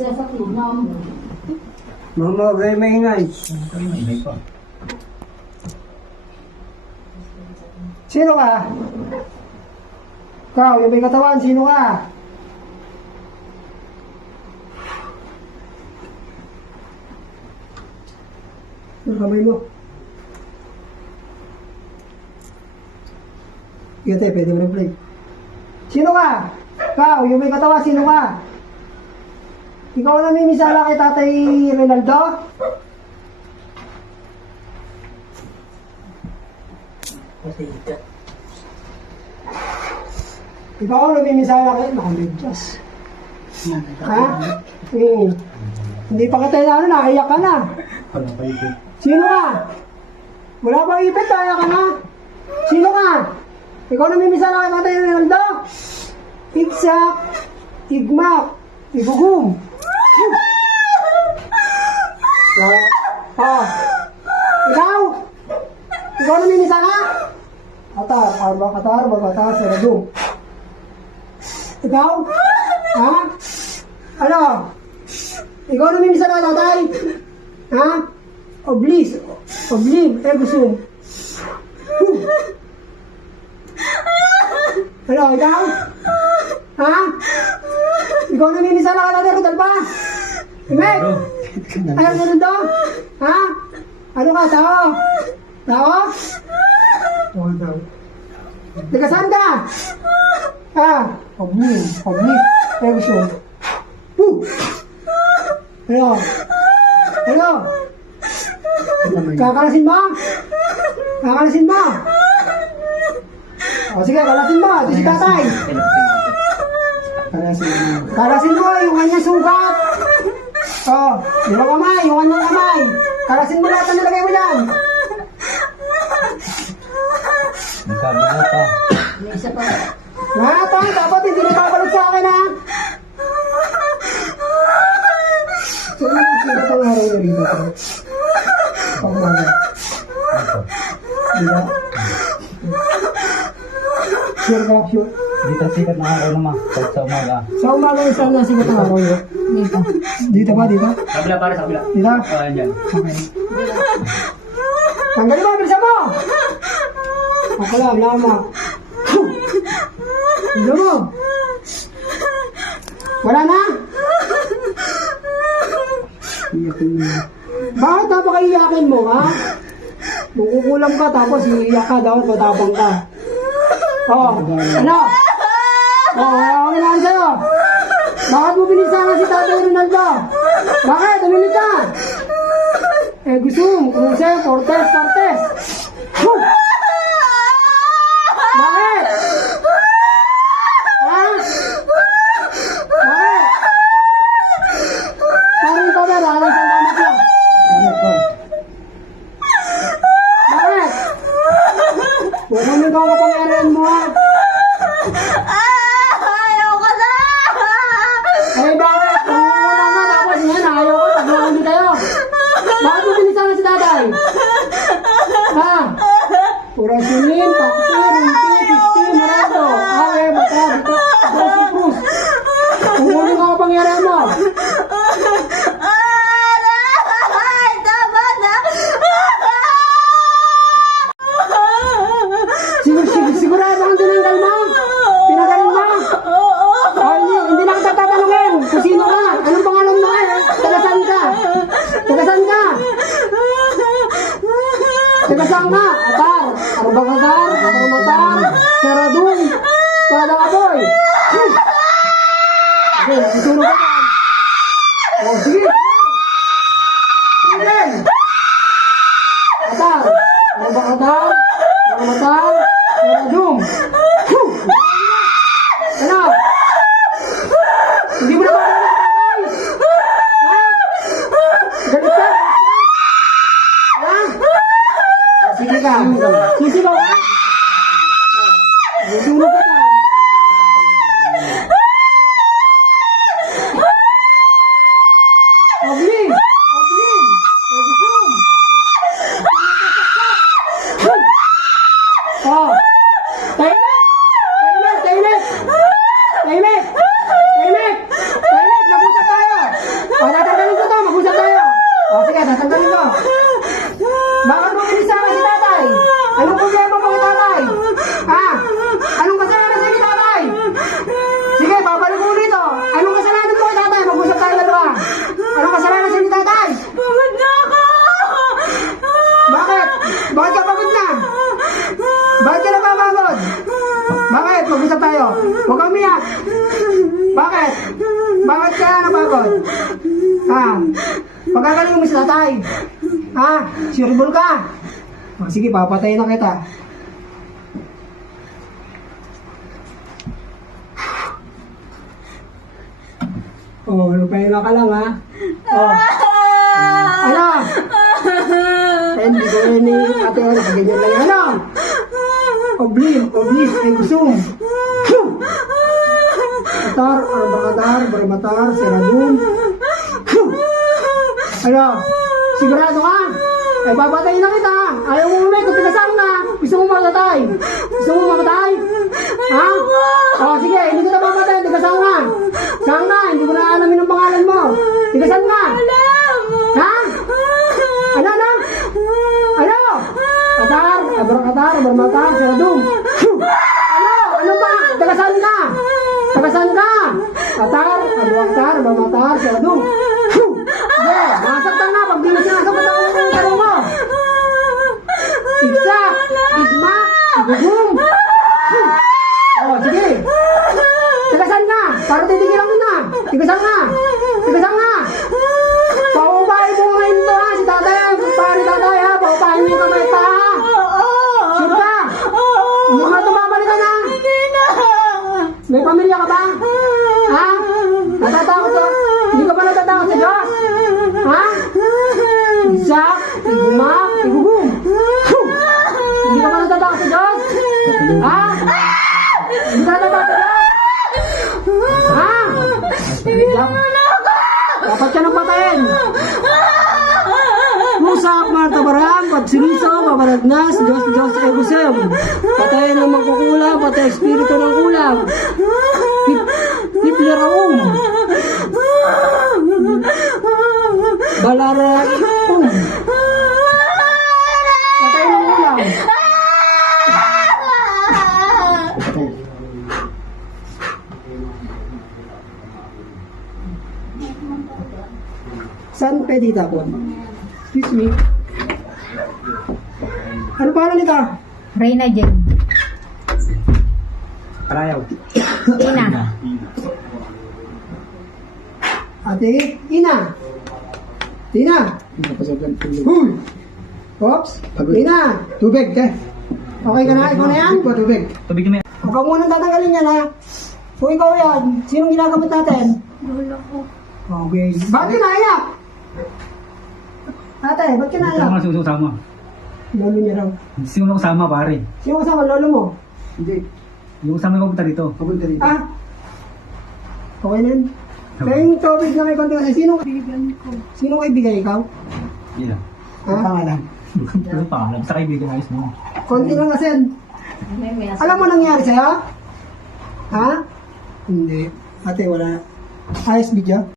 pizza sa tinam. Mama, very maingay. Sino ka? Ikaw, yung may katawan, sino ka? Yung kamay mo. Ito eh, pwede mo na play. Sino ka? Ikaw, yung may katawan, sino ka? Ikaw na mimisala kay Tatay Ronaldo? Ikaw ang namimisala kay Nakamedyas. Ha? Hindi pa kita na, naiyak ka na. Sino ka? Wala bang ipit, naiyak ka na? Sino ka? Ikaw ang namimisala kay Tatay Ronaldo? Igsak, igmak, ibugum. Ikaw? Ikaw na minisana? Katar, katar, saradong. Ikaw? Ha? Ano? Ikaw na minisana, tatay? Ha? Oblis, egusum. Ano, ikaw? Ha? Ikaw na minisana ka, tatay, kutal pa? Imek? Ayaw na rin daw? Ha? Ano ka, tao? Tao? Oo daw. Teka, saan ka? Ha? Oblis, egusum. Ano? Ano? Kakalasin mo? Kakalasin mo? O sige, kalasin mo. Ito si tatay. Kalasin mo yung kanyang sugat. O, yung kamay, yung kanyang kamay. Kalasin mo lahat ang nilagay mo dyan. Nagkabila pa. May isa pa. Natay, dapat hindi na babalik sa akin, ha? So, hindi ka pang araw na dito. Pagmana. Diba? Sure ka, sure. Dito sikat na araw naman. Pag sa umaga. Sa umaga yung saan nasigat ang araw yun? Dito. Dito ba, dito? Sa kabila pare, sa kabila. Dito? Oo, yan dyan. Okay. Tanggalin mo, bilisan mo! Ako lang, lama. Hindi mo. Wala na? Bakit napakaiyakin mo, ha? Makukulam ka, tapos iiyak ka, dapat matapang ka. Ano? Ano na sa'yo? Bakit mo binisangan si Tatay Ronaldo? Bakit? Tumimik ka? Gusto mo, Cruze, Cortez. Bakit? Ha? Bakit? Parang ikaw na, ralang sa damat lang. Bakit? Huwag mo ikaw kapangyarihan mo, ha? Ayaw ka na! Ay, bakit? Kung wala nga, tapos yan, ayaw ko, taglakan din tayo. Bakit mo binisangan si Tatay? Ha? Purasinin, Pakti, Rinti, Pisti, Marato, Awe, Bata, Bito, Brosi, Cruz. Kung ano ka kapangyarihan mo? Ay, tama na! Sigurado kang tinanggal mo? Pinagaling mo? O, hindi na kita tatanungin kung sino ka. Anong pangalan mo eh? Tagasaan ka? Tagasaan ka? Tagasaan ka? Atar, Arbagatar, Armatar, Saradung, Padang Aboy. Okay, susunod ka dyan. O, sige. Sige. Atar, Arbagatar, Armatar, Saradung. Ano? Hindi mo na ba galit ka? Ha? Sige ka. Sisigaw ka? Susunod ka na. Obling! Egusum! Oh! Tahimik! Labutan tayo! Ha? Pagkagaling mo sa tatay. Ha? Sureball ka. Sige, papatayin na kita. Oh, lupayin ka lang, ha? Oh. Ano? Hindi ko rin ni ate ko nakaganyan lang. Ano? Oblis, ay gusong. Barmatar, seradun. Ano? Sigurado ka? Ay, papatayin na kita. Ayaw mo umay, kung tinasang na. Gusto mo mamatay? Gusto mo mamatay? Ha? O, sige, hindi ko na mamatay. Tigasang na. Saan na? Hindi ko na alamin ang pangalan mo. Tigasang na. Ha? Ano? Katar, barmatar, seradun. Ano ba? Tigasang ka. Katar, barmatar, seradun. Sige, masaktan na. Pag di mo sinasagot ang tanong mo. Igsak, igmak, igugum. Oh, sige. Tigasan na. Para titigil lang na. Tigasan na. Paupahin mo ngayon to, ha. Si tatay, pare tatay, ha. Paupahin mo yung kamay pa, ha. Sure ka? Hindi mo na tumabalikan, ha. May pamilya ka ba? Ha? Natatakot ka? Hindi ka ba natatakot sa Diyos? Ha? Igsak, igmak, igugum. Hindi ka ba natatakot sa Diyos? Ha? Hindi ka natatakot sa Diyos? Ha? Dapat ka nang patayin. Musak, Marta Barang, Pagsiniso, Pamaragnas, Diyos, Egusem. Patayin ng magkukulang, patay espiritu ng kulang. Hipleraum. Balaraum. Patay ng kulang. Saan pwede itapon? Excuse me. Ano pangalan nito? Reyna Jen. Parayaw. Ina. Ate, Ina. Tina. Huy. Oops. Tina. Tubig, te. Okay ka na? Ikaw na yan? Tubig. Tubig kami. Huwag ka muna tatanggalin yan, ha? Kung ikaw yan, sinong ginagamit natin? Lola ko. Okay. Bakit ka naiyak? Ate, ba't ka naiyak? Sino kasama? Lolo niya raw. Sino kasama, pare? Sino kasama? Lolo mo? Hindi. Yung kasama yung pupunta dito. Papunta dito. Ah? Okay na yun. Kaya yung tubig na may konti kasi, sino kaibigan ikaw? Iya. Ha? Pangalan. Ano pa? Sa kaibigan ayos mo. Konti lang kasi. Alam mo nangyari sa'yo? Ha? Hindi. Ate, wala. Ayos video.